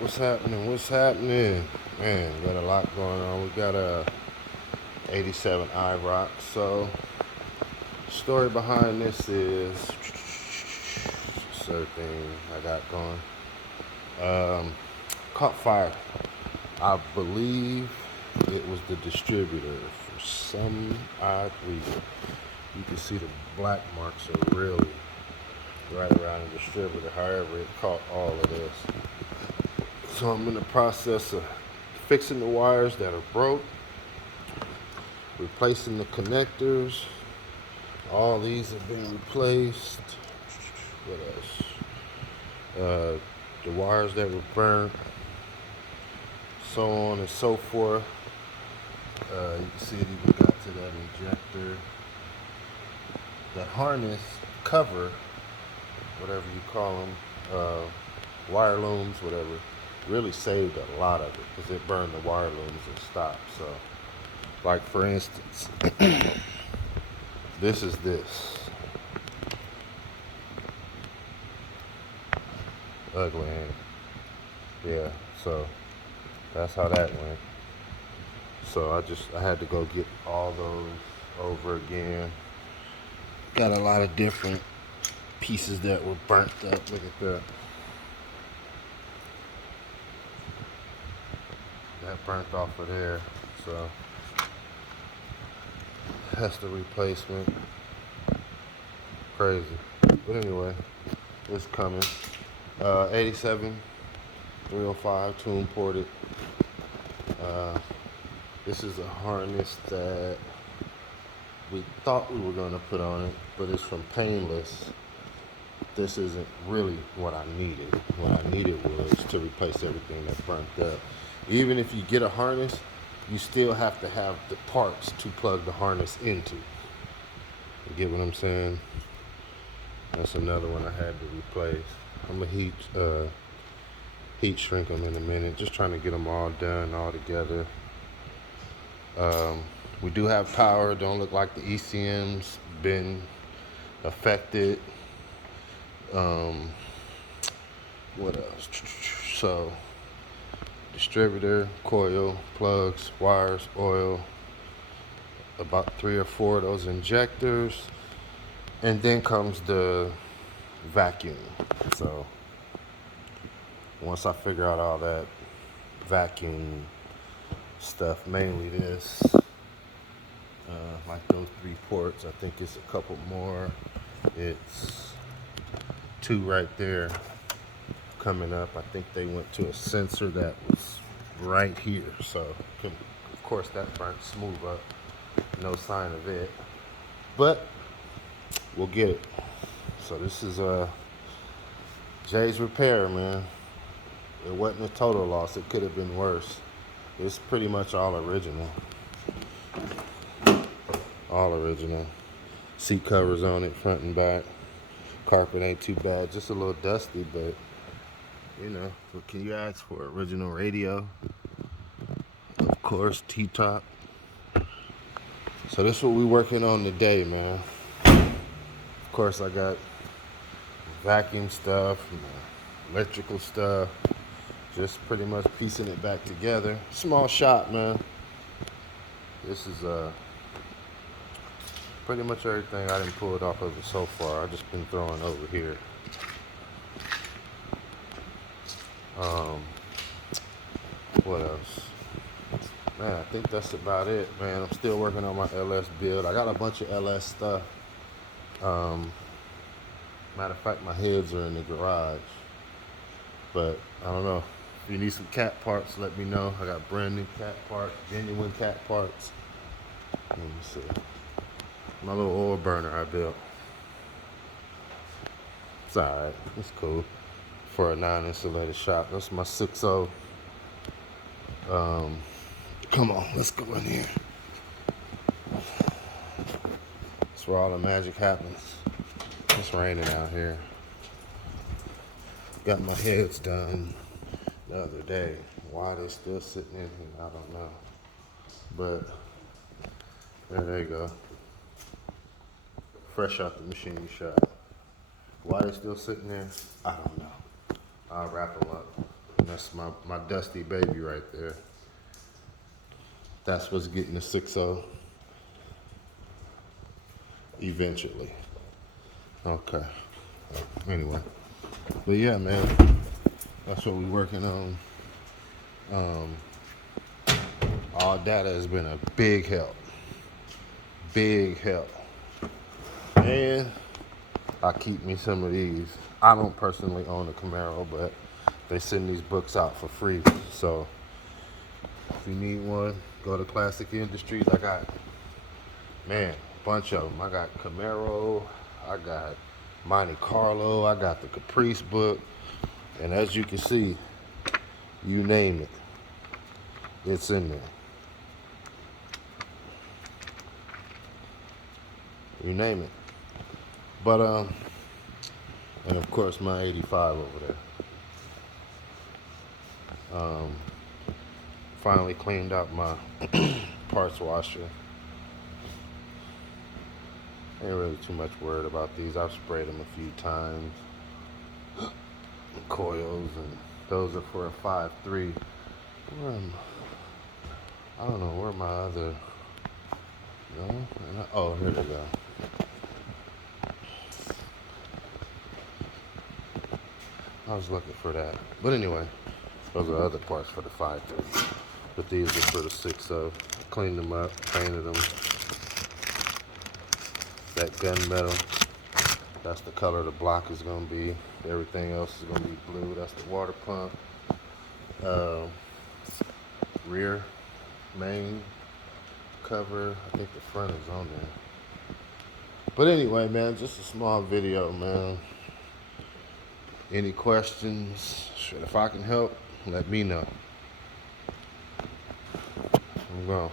What's happening? What's happening? Man, we got a lot going on. We got a 87 iroc. So, story behind this is thing I got going. Caught fire. I believe it was the distributor for some odd reason. You can see the black marks are really right around the distributor. However, it caught all of this. So I'm in the process of fixing the wires that are broke, replacing the connectors. All these have been replaced. What else? The wires that were burnt, so on and so forth. You can see it even got to that injector. The harness cover, whatever you call them, wire looms, whatever, really saved a lot of it because it burned the wire looms and stopped. So, like for instance, this is this. Ugly, ain't it? Yeah, so that's how that went. So I had to go get all those over again. Got a lot of different pieces that were burnt up. Look at that. That burnt off of there. So that's the replacement. Crazy. But anyway, it's coming. 87 305 tune ported. This is a harness that we thought we were going to put on it, but it's from Painless. This isn't really what I needed. What I needed was to replace everything that burnt up. Even if you get a harness, you still have to have the parts to plug the harness into. You get what I'm saying? That's another one I had to replace. I'm gonna heat shrink them in a minute. Just trying to get them all done, all together. We do have power. Don't look like the ECM's been affected. What else? So, distributor, coil, plugs, wires, oil, about 3 or 4 of those injectors, and then comes the vacuum. So, once I figure out all that vacuum stuff, mainly this, like those 3 ports, I think it's a couple more. It's 2 right there coming up. I think they went to a sensor that was right here. So, of course, that burnt smooth up. No sign of it. But we'll get it. So this is Jay's repair, man. It wasn't a total loss. It could have been worse. It's pretty much all original. All original. Seat covers on it, front and back. Carpet ain't too bad. Just a little dusty, but you know, what can you ask for? Original radio. Of course, T-top. So this is what we working on today, man. Of course, I got vacuum stuff, electrical stuff. Just pretty much piecing it back together. Small shop, man. This is pretty much everything I didn't pull it off of it so far. I just been throwing over here. What else? Man, I think that's about it, man. I'm still working on my LS build. I got a bunch of LS stuff. Matter of fact, my heads are in the garage. But I don't know. If you need some cat parts, let me know. I got brand new cat parts, genuine cat parts. Let me see. My little oil burner I built. It's alright. It's cool. For a non-insulated shop. That's my 6.0. Come on, let's go in here. That's where all the magic happens. It's raining out here. Got my heads done the other day. Why they still sitting in here, I don't know. But there you go. Fresh out the machine shop. Why they still sitting there, I don't know. I'll wrap them up. That's my dusty baby right there. That's what's getting the 6.0 eventually. Okay. Anyway. But yeah, man. That's what we're working on. All data has been a big help. Big help. And I keep me some of these. I don't personally own a Camaro, but they send these books out for free. So if you need one, go to Classic Industries. I got, man, a bunch of them. I got Camaro, I got Monte Carlo, I got the Caprice book. And as you can see, you name it, it's in there. You name it. But and of course my 85 over there. Finally cleaned out my parts washer. Ain't really too much worried about these. I've sprayed them a few times. Coils, and those are for a 5.3. I don't know where my other. No? Oh, here they go. I was looking for that. But anyway, those are other parts for the 5.3. But these are for the 6.0. Cleaned them up, painted them. That gunmetal. That's the color the block is going to be. Everything else is going to be blue. That's the water pump. Rear main cover. I think the front is on there. But anyway, man, just a small video, man. Any questions? If I can help, let me know. I'm gone.